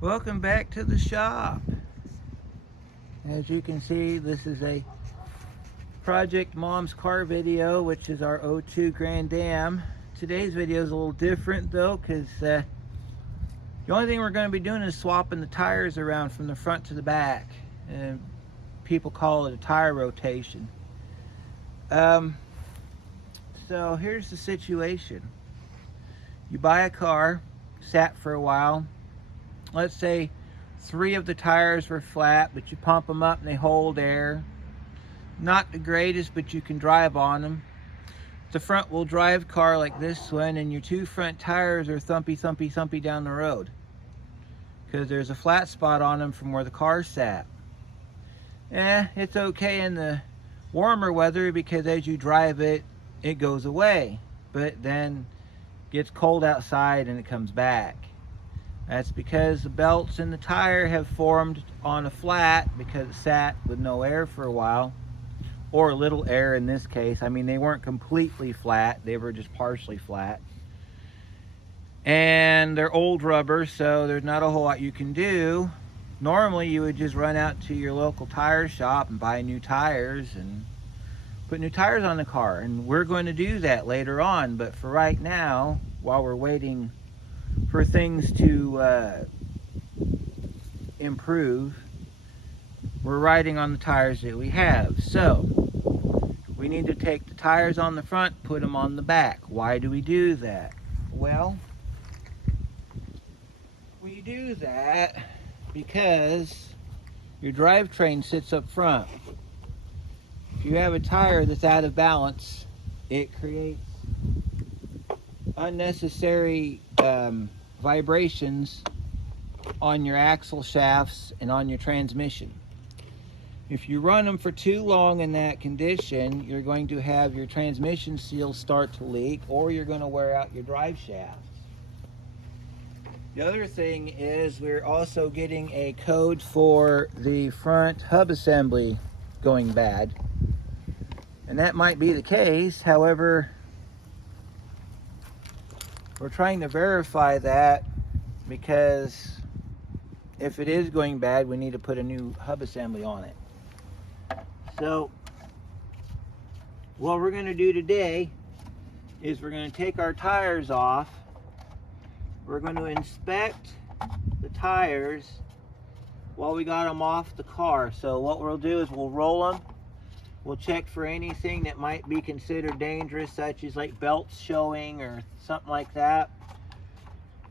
Welcome back to the shop. As you can see, this is a Project Mom's Car video, which is our '02 Grand Am. Today's video is a little different though, because the only thing we're going to be doing is swapping the tires around from the front to the back. And people call it a tire rotation. So here's the situation. You buy a car, sat for a while. Let's say 3 of the tires were flat, but you pump them up and they hold air. Not the greatest, but you can drive on them. It's a front wheel drive car like this one, and your 2 front tires are thumpy down the road because there's a flat spot on them from where the car sat. It's okay in the warmer weather because as you drive it, it goes away, but then it gets cold outside and it comes back. That's because the belts in the tire have formed on a flat because it sat with no air for a while, or little air in this case. I mean, they weren't completely flat, they were just partially flat. And they're old rubber, so there's not a whole lot you can do. Normally you would just run out to your local tire shop and buy new tires and put new tires on the car, and we're going to do that later on. But for right now, while we're waiting for things to improve, we're riding on the tires that we have. So we need to take the tires on the front, put them on the back. Why do we do that? Well, we do that because your drivetrain sits up front. If you have a tire that's out of balance, it creates unnecessary vibrations on your axle shafts and on your transmission. If you run them for too long in that condition, you're going to have your transmission seals start to leak, or you're going to wear out your drive shafts. The other thing is we're also getting a code for the front hub assembly going bad. And that might be the case. However, we're trying to verify that, because if it is going bad, we need to put a new hub assembly on it. So what we're going to do today is we're going to take our tires off. We're going to inspect the tires while we got them off the car. So what we'll do is we'll roll them. We'll check for anything that might be considered dangerous, such as like belts showing or something like that.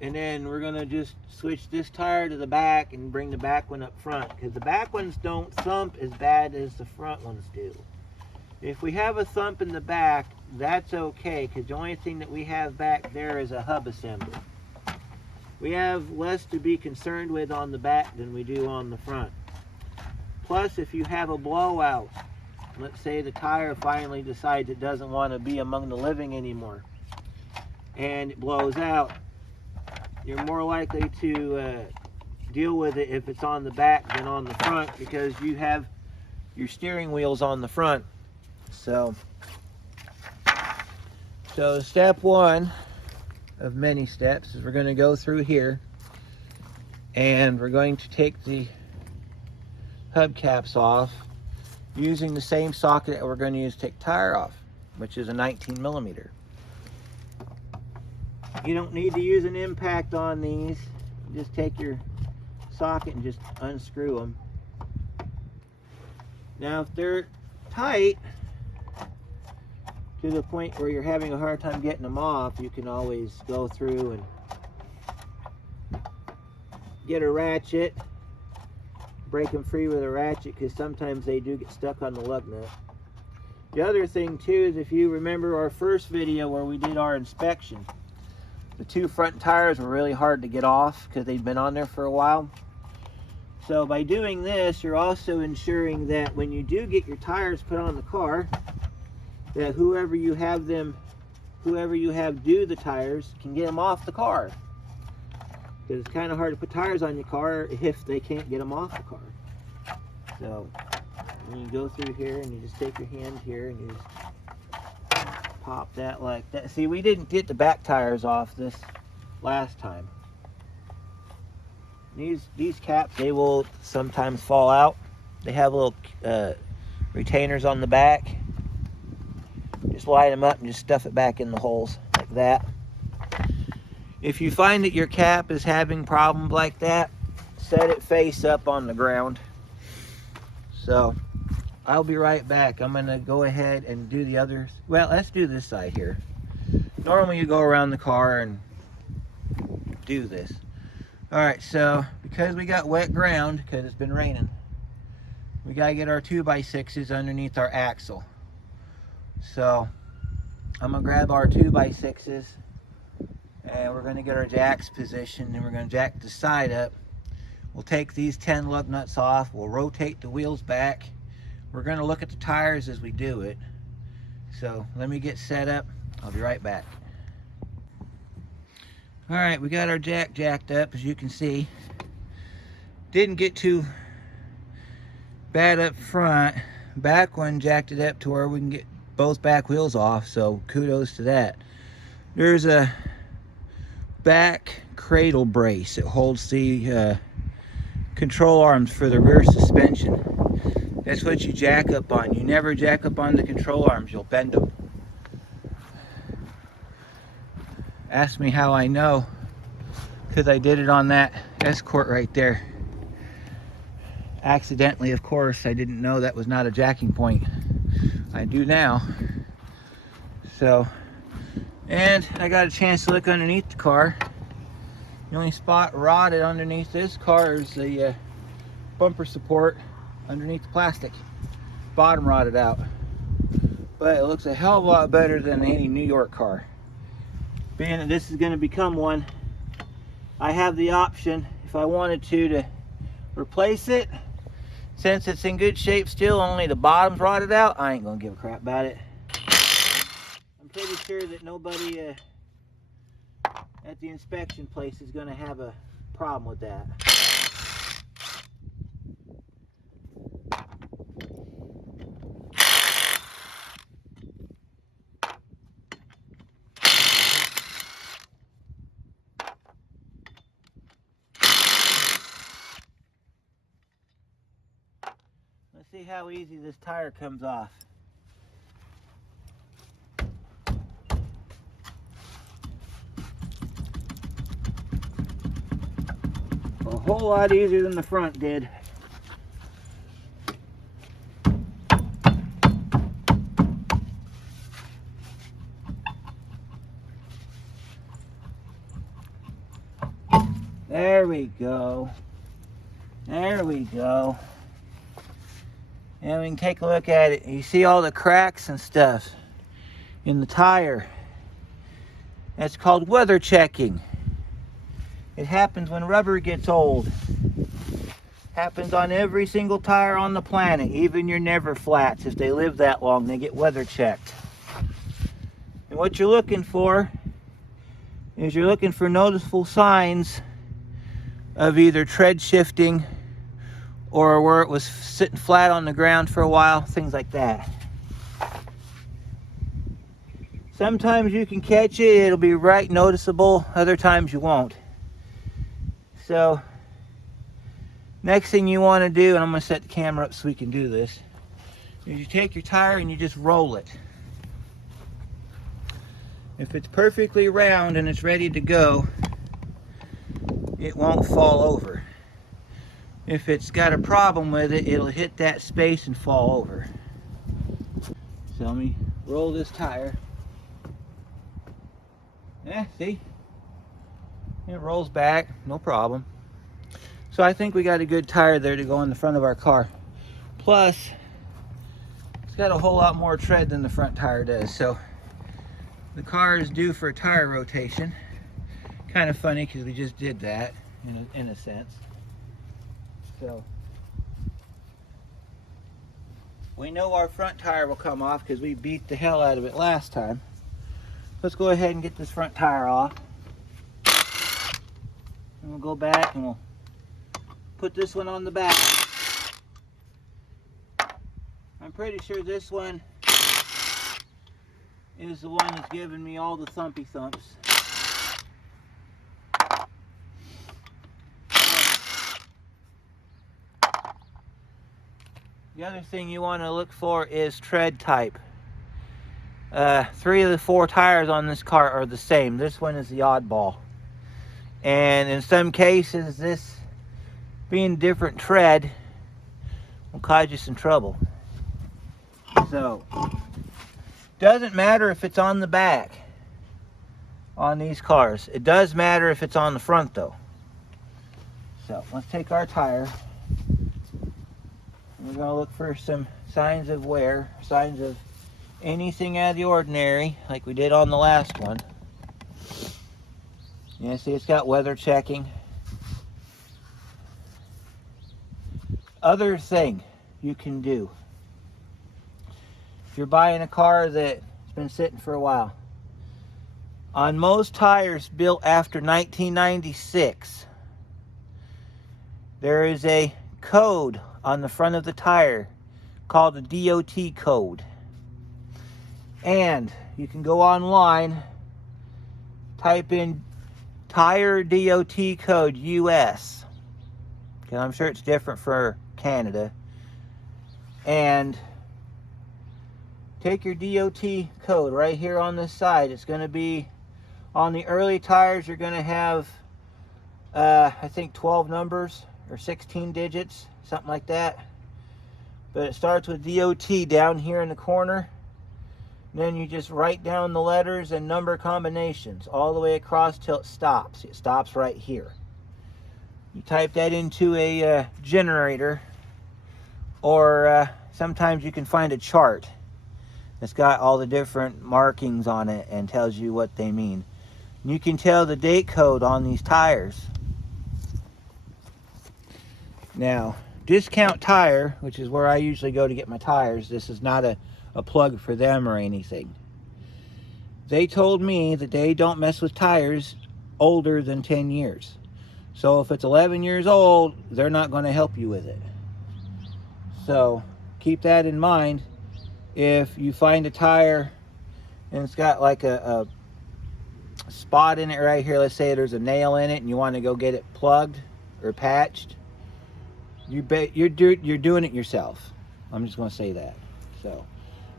And then we're going to just switch this tire to the back and bring the back one up front, because the back ones don't thump as bad as the front ones do. If we have a thump in the back, that's okay, because the only thing that we have back there is a hub assembly. We have less to be concerned with on the back than we do on the front. Plus, if you have a blowout, let's say the tire finally decides it doesn't want to be among the living anymore, and it blows out, you're more likely to deal with it if it's on the back than on the front, because you have your steering wheels on the front. So step 1 of many steps is we're going to go through here, and we're going to take the hubcaps off using the same socket that we're going to use to take tire off, which is a 19 millimeter. You don't need to use an impact on these. Just take your socket and just unscrew them. Now, if they're tight to the point where you're having a hard time getting them off, you can always go through and get a ratchet, break them free with a ratchet, because sometimes they do get stuck on the lug nut. The other thing too is, if you remember our first video where we did our inspection, the 2 front tires were really hard to get off because they'd been on there for a while. So by doing this, you're also ensuring that when you do get your tires put on the car, that whoever you have do the tires can get them off the car. Because it's kind of hard to put tires on your car if they can't get them off the car. So you go through here and you just take your hand here and you just pop that like that. See, we didn't get the back tires off this last time. These caps, they will sometimes fall out. They have little retainers on the back. Just line them up and just stuff it back in the holes like that. If you find that your cap is having problems like that, set it face up on the ground. So I'll be right back. I'm gonna go ahead and do the others. Well, let's do this side here. Normally you go around the car and do this. All right, so because we got wet ground, because it's been raining, we gotta get our 2x6s underneath our axle. So I'm gonna grab our 2x6s and we're gonna get our jacks positioned, and we're gonna jack the side up. We'll take these 10 lug nuts off. We'll rotate the wheels back. We're gonna look at the tires as we do it. So let me get set up. I'll be right back. All right, we got our jack jacked up, as you can see. Didn't get too bad up front. Back one jacked it up to where we can get both back wheels off, so kudos to that. There's a back cradle brace. It holds the control arms for the rear suspension. That's what you jack up on. You never jack up on the control arms, you'll bend them. Ask me how I know, because I did it on that Escort right there. Accidentally, of course. I didn't know that was not a jacking point. I do now. So, and I got a chance to look underneath the car. The only spot rotted underneath this car is the bumper support underneath the plastic. Bottom rotted out. But it looks a hell of a lot better than any New York car. Being that this is going to become one, I have the option, if I wanted to replace it. Since it's in good shape still, only the bottom's rotted out, I ain't going to give a crap about it. I'm pretty sure that nobody at the inspection place is going to have a problem with that. Let's see how easy this tire comes off. A whole lot easier than the front did. There we go. There we go. And we can take a look at it. You see all the cracks and stuff in the tire. That's called weather checking. It happens when rubber gets old. Happens on every single tire on the planet, even your never flats. If they live that long, they get weather checked. And what you're looking for is you're looking for noticeable signs of either tread shifting or where it was sitting flat on the ground for a while, things like that. Sometimes you can catch it, it'll be right noticeable, other times you won't. So, next thing you want to do, and I'm going to set the camera up so we can do this, is you take your tire and you just roll it. If it's perfectly round and it's ready to go, it won't fall over. If it's got a problem with it, it'll hit that space and fall over. So let me roll this tire. Yeah, see? It rolls back, no problem. So I think we got a good tire there to go in the front of our car. Plus, it's got a whole lot more tread than the front tire does. So the car is due for a tire rotation. Kind of funny because we just did that in a sense. So we know our front tire will come off because we beat the hell out of it last time. Let's go ahead and get this front tire off. And we'll go back and we'll put this one on the back. I'm pretty sure this one is the one that's giving me all the thumpy thumps. The other thing you want to look for is tread type. 3 of the 4 tires on this car are the same. This one is the oddball. And in some cases, this being different tread will cause you some trouble. So, doesn't matter if it's on the back on these cars. It does matter if it's on the front though. So, let's take our tire. We're going to look for some signs of wear, signs of anything out of the ordinary, like we did on the last one. Yeah, see, it's got weather checking. Other thing you can do, if you're buying a car that's been sitting for a while, on most tires built after 1996, there is a code on the front of the tire called the DOT code. And you can go online, type in tire DOT code US. Okay, I'm sure it's different for Canada. And take your DOT code right here on this side. It's going to be on the early tires. You're going to have I think 12 numbers or 16 digits, something like that. But it starts with DOT down here in the corner. Then you just write down the letters and number combinations all the way across till it stops. It stops right here. You type that into a generator, or sometimes you can find a chart that's got all the different markings on it and tells you what they mean. You can tell the date code on these tires. Now, Discount Tire, which is where I usually go to get my tires, this is not a plug for them or anything. They told me that they don't mess with tires older than 10 years. So if it's 11 years old, they're not going to help you with it. So keep that in mind. If you find a tire and it's got like a spot in it right here, let's say there's a nail in it and you want to go get it plugged or patched, you're doing it yourself. I'm just going to say that. So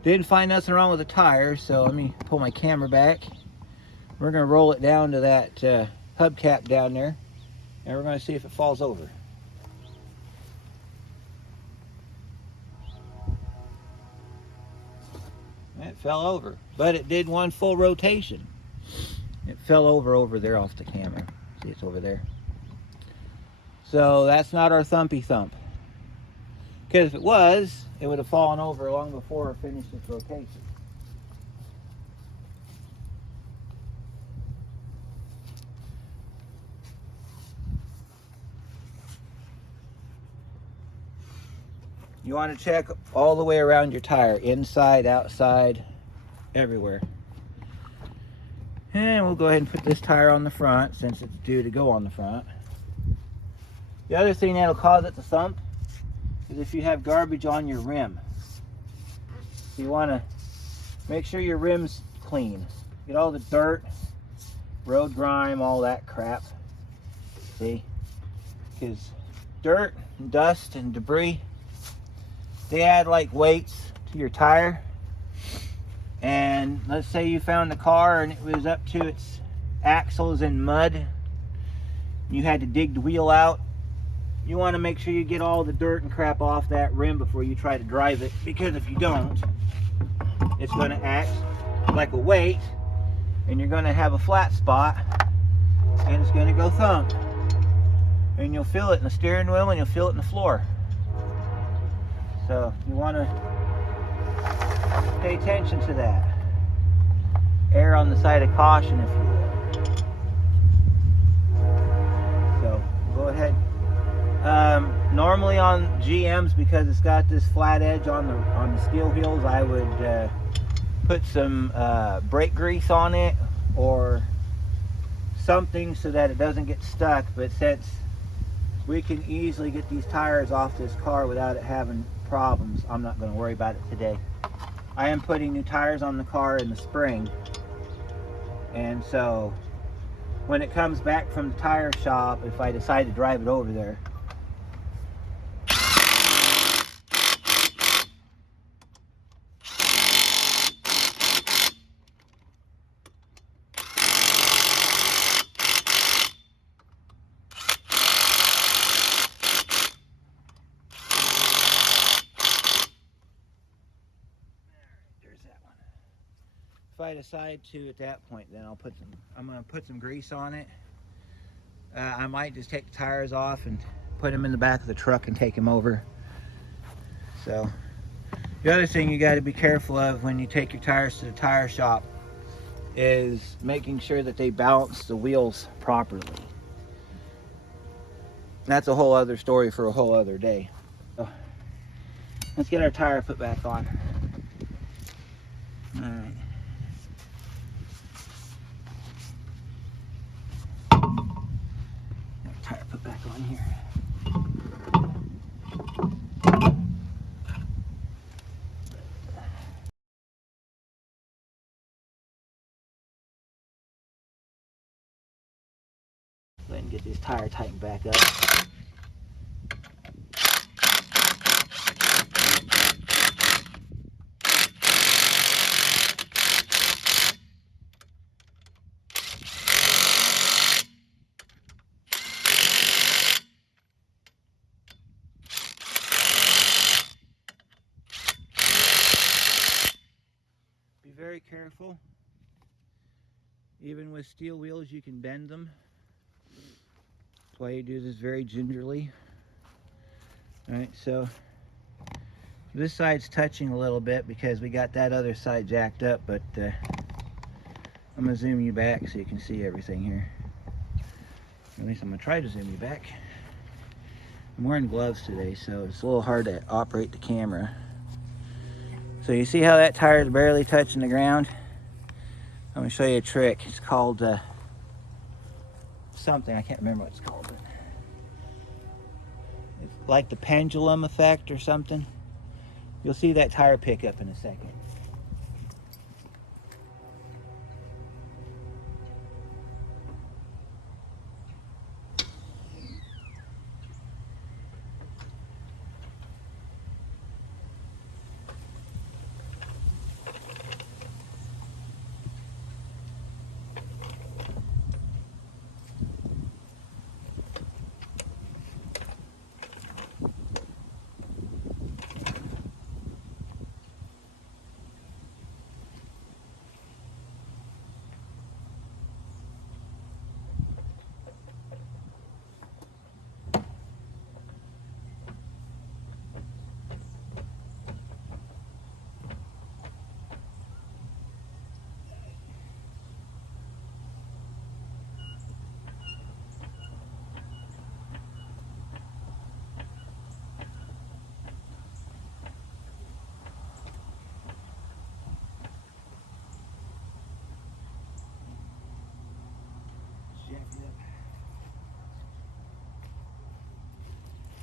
didn't find nothing wrong with the tire, so let me pull my camera back. We're going to roll it down to that hubcap down there, and we're going to see if it falls over. It fell over, but it did one full rotation. It fell over there off the camera. See, it's over there. So that's not our thumpy thump. Because if it was, it would have fallen over long before it finished its rotation. You want to check all the way around your tire, inside, outside, everywhere. And we'll go ahead and put this tire on the front since it's due to go on the front. The other thing that'll cause it to thump is if you have garbage on your rim. You want to make sure your rim's clean. Get all the dirt, road grime, all that crap. See? Because dirt and dust and debris, they add like weights to your tire. And let's say you found the car and it was up to its axles in mud. You had to dig the wheel out. You want to make sure you get all the dirt and crap off that rim before you try to drive it, because if you don't, it's going to act like a weight and you're going to have a flat spot and it's going to go thump. And you'll feel it in the steering wheel and you'll feel it in the floor. So you want to pay attention to that. Err on the side of caution, if you will. So go ahead. Normally on GMs, because it's got this flat edge on the steel wheels, I would put some brake grease on it or something so that it doesn't get stuck. But since we can easily get these tires off this car without it having problems, I'm not going to worry about it today. I am putting new tires on the car in the spring, and so when it comes back from the tire shop, if I decide to drive it over there, if I decide to at that point, then I'm gonna put some grease on it. I might just take the tires off and put them in the back of the truck and take them over. So the other thing you got to be careful of when you take your tires to the tire shop is making sure that they balance the wheels properly. That's a whole other story for a whole other day. So let's get our tire put back on. All right. Tire put back on here. Go ahead and get this tire tightened back up. Be very careful. Even with steel wheels, you can bend them. That's why you do this very gingerly. All right, so this side's touching a little bit because we got that other side jacked up, but I'm gonna zoom you back so you can see everything here. At least I'm gonna try to zoom you back. I'm wearing gloves today, so it's a little hard to operate the camera. So you see how that tire is barely touching the ground? I'm gonna show you a trick. It's called something, I can't remember what it's called. But it's like the pendulum effect or something. You'll see that tire pick up in a second.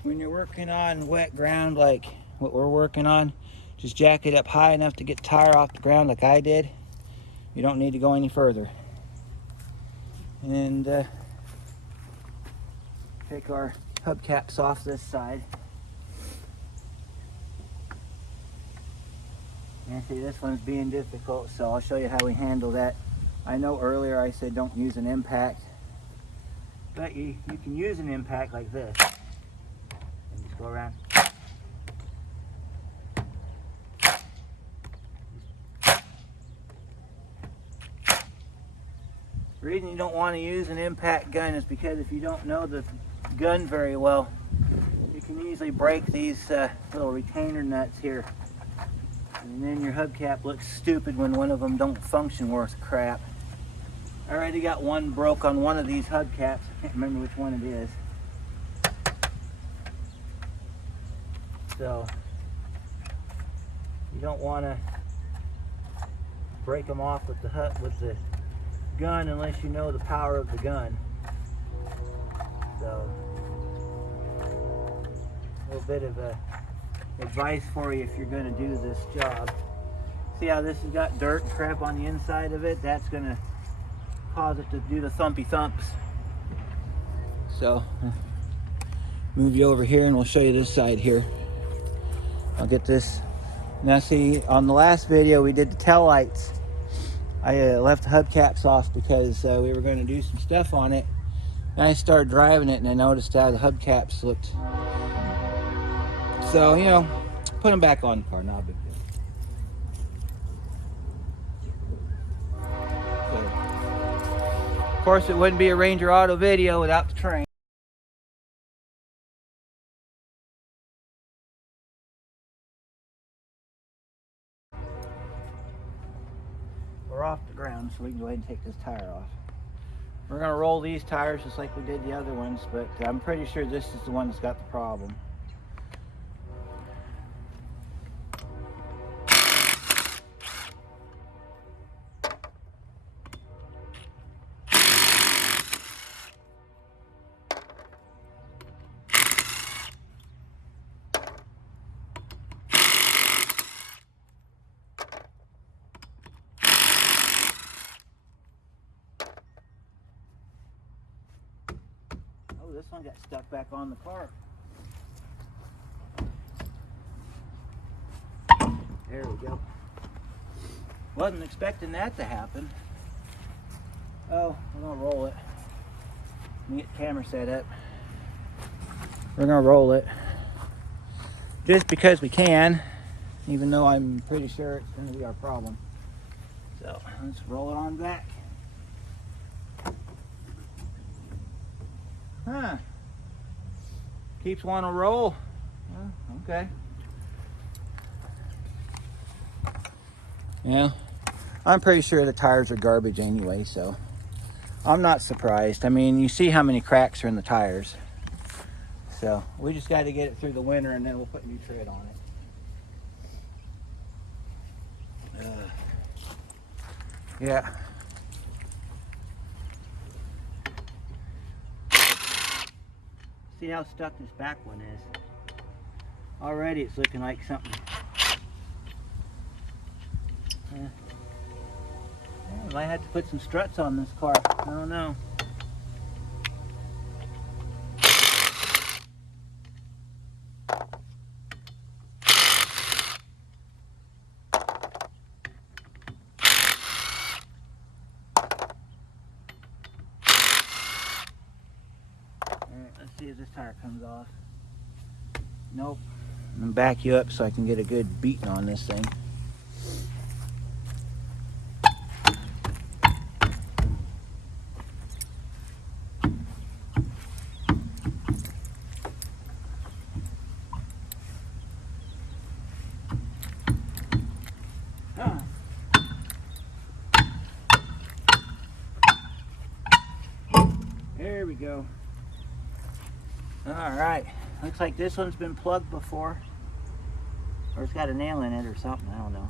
When you're working on wet ground like what we're working on, just jack it up high enough to get the tire off the ground like I did. You don't need to go any further. And take our hubcaps off this side. And see, this one's being difficult, so I'll show you how we handle that. I know earlier I said don't use an impact, but you can use an impact like this. And just go around. The reason you don't want to use an impact gun is because if you don't know the gun very well, you can easily break these little retainer nuts here. And then your hubcap looks stupid when one of them don't function worth crap. I already got one broke on one of these hubcaps. I can't remember which one it is. So you don't want to break them off with the gun unless you know the power of the gun. So a little bit of advice for you if you're going to do this job. See how this has got dirt and crap on the inside of it? That's going to cause it to do the thumpy thumps. So move you over here and we'll show you this side here. I'll get this. Now see, on the last video we did the tail lights. I left the hubcaps off because we were going to do some stuff on it. And I started driving it and I noticed how the hubcaps looked. So, you know, put them back on the car, not a big deal. course, it wouldn't be a Ranger Auto video without the train. We're off the ground, so we can go ahead and take this tire off. We're going to roll these tires just like we did the other ones, but I'm pretty sure this is the one that's got the problem. Oh, this one got stuck back on the car. There we go. Wasn't expecting that to happen. Oh, we're gonna roll it. Let me get the camera set up. We're gonna roll it. Just because we can, even though I'm pretty sure it's gonna be our problem. So let's roll it on back. Huh. Keeps wanting to roll. Well, okay. Yeah. I'm pretty sure the tires are garbage anyway, so I'm not surprised. I mean, you see how many cracks are in the tires. So we just got to get it through the winter, and then we'll put new tread on it. Yeah. See how stuck this back one is. Already it's looking like something. Yeah. I might have to put some struts on this car. I don't know. Alright, let's see if this tire comes off. Nope. I'm gonna back you up so I can get a good beating on this thing. There we go. Alright, looks like this one's been plugged before. Or it's got a nail in it or something, I don't know.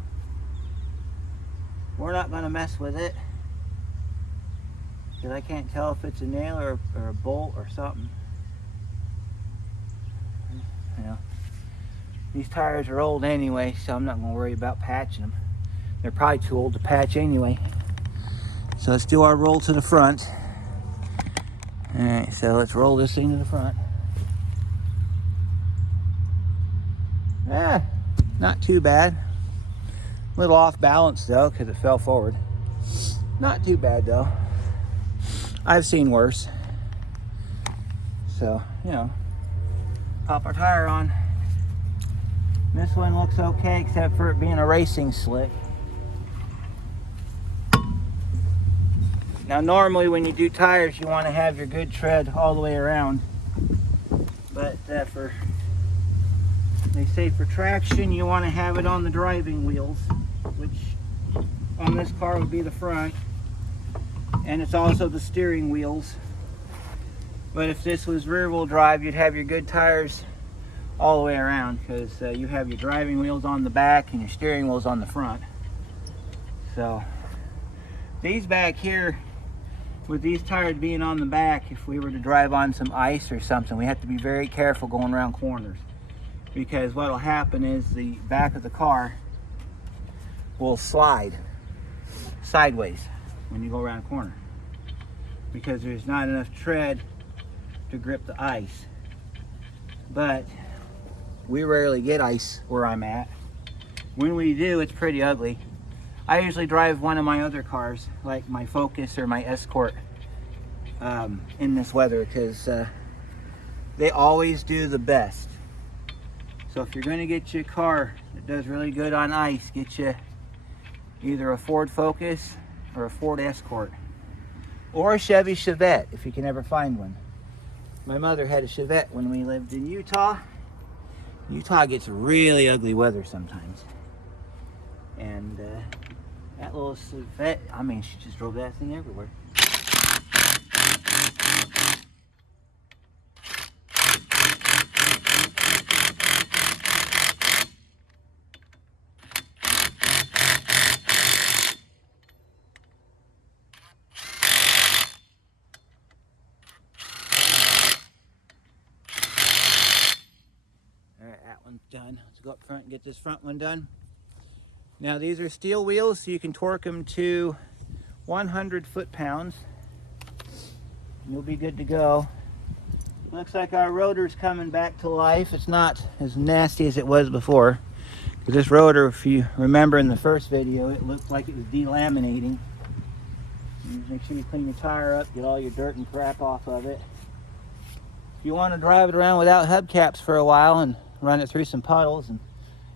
We're not going to mess with it, because I can't tell if it's a nail or a bolt or something. You know, these tires are old anyway, so I'm not going to worry about patching them. They're probably too old to patch anyway. So let's do our roll to the front. Alright, so let's roll this thing to the front. Yeah, not too bad. A little off balance though, because it fell forward. Not too bad though. I've seen worse. So, you know, pop our tire on. This one looks okay, except for it being a racing slick. Now normally when you do tires, you want to have your good tread all the way around. But they say for traction, you want to have it on the driving wheels, which on this car would be the front. And it's also the steering wheels. But if this was rear wheel drive, you'd have your good tires all the way around, because you have your driving wheels on the back and your steering wheels on the front. So these back here, with these tires being on the back, if we were to drive on some ice or something, we have to be very careful going around corners, because what will happen is the back of the car will slide sideways when you go around a corner, because there's not enough tread to grip the ice. But we rarely get ice where I'm at. When we do, it's pretty ugly. I usually drive one of my other cars, like my Focus or my Escort, in this weather, because they always do the best. So if you're going to get you a car that does really good on ice, get you either a Ford Focus or a Ford Escort. or a Chevy Chevette if you can ever find one. My mother had a Chevette when we lived in Utah. Utah gets really ugly weather sometimes. And that little Chevette, I mean, she just drove that thing everywhere. Alright, that one's done. Let's go up front and get this front one done. Now these are steel wheels, so you can torque them to 100 foot-pounds. And you'll be good to go. Looks like our rotor's coming back to life. It's not as nasty as it was before. Because this rotor, if you remember in the first video, it looked like it was delaminating. Make sure you clean your tire up, get all your dirt and crap off of it. If you want to drive it around without hubcaps for a while and run it through some puddles and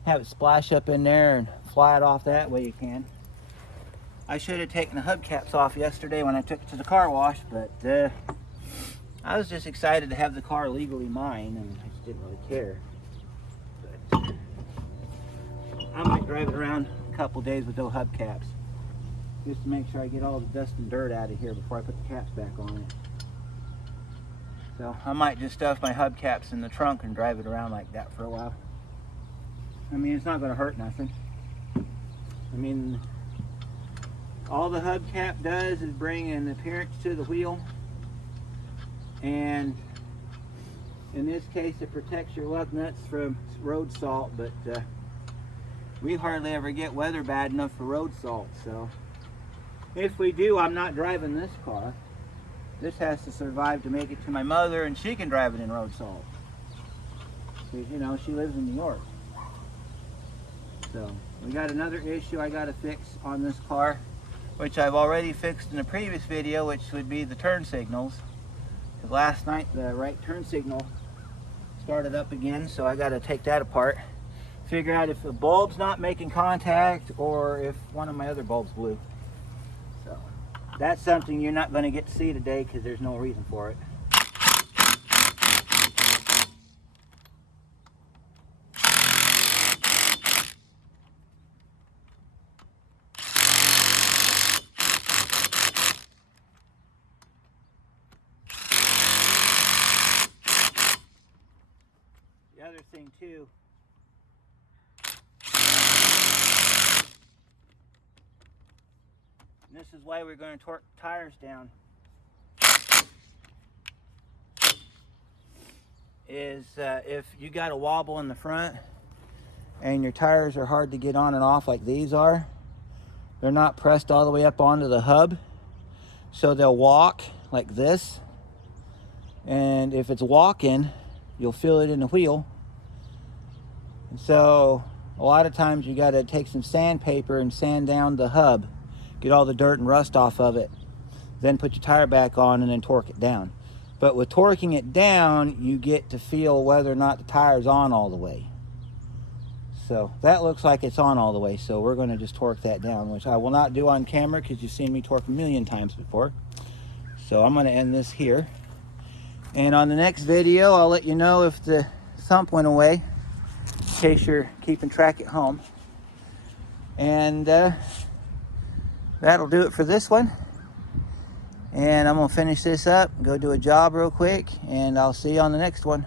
have it splash up in there and fly it off that way, you can. I should have taken the hubcaps off yesterday when I took it to the car wash, but I was just excited to have the car legally mine, and I just didn't really care. But I might drive it around a couple days with those hubcaps, just to make sure I get all the dust and dirt out of here before I put the caps back on it. So I might just stuff my hubcaps in the trunk and drive it around like that for a while. I mean, it's not going to hurt nothing. I mean, all the hubcap does is bring an appearance to the wheel, and in this case it protects your lug nuts from road salt, but we hardly ever get weather bad enough for road salt, so if we do, I'm not driving this car. This has to survive to make it to my mother, and she can drive it in road salt, because you know she lives in New York. So we got another issue I got to fix on this car, which I've already fixed in a previous video, which would be the turn signals. Because last night the right turn signal started up again, so I got to take that apart, figure out if the bulb's not making contact or if one of my other bulbs blew. So that's something you're not going to get to see today because there's no reason for it. The other thing too, and this is why we're going to torque tires down, is if you got a wobble in the front and your tires are hard to get on and off like these are, they're not pressed all the way up onto the hub, so they'll walk like this, and if it's walking, you'll feel it in the wheel. And so a lot of times you got to take some sandpaper and sand down the hub, get all the dirt and rust off of it, then put your tire back on and then torque it down. But with torquing it down, you get to feel whether or not the tire's on all the way. So that looks like it's on all the way, so we're going to just torque that down, which I will not do on camera because you've seen me torque a million times before. So I'm going to end this here. And on the next video, I'll let you know if the thump went away, in case you're keeping track at home. And that'll do it for this one. And I'm going to finish this up, go do a job real quick, and I'll see you on the next one.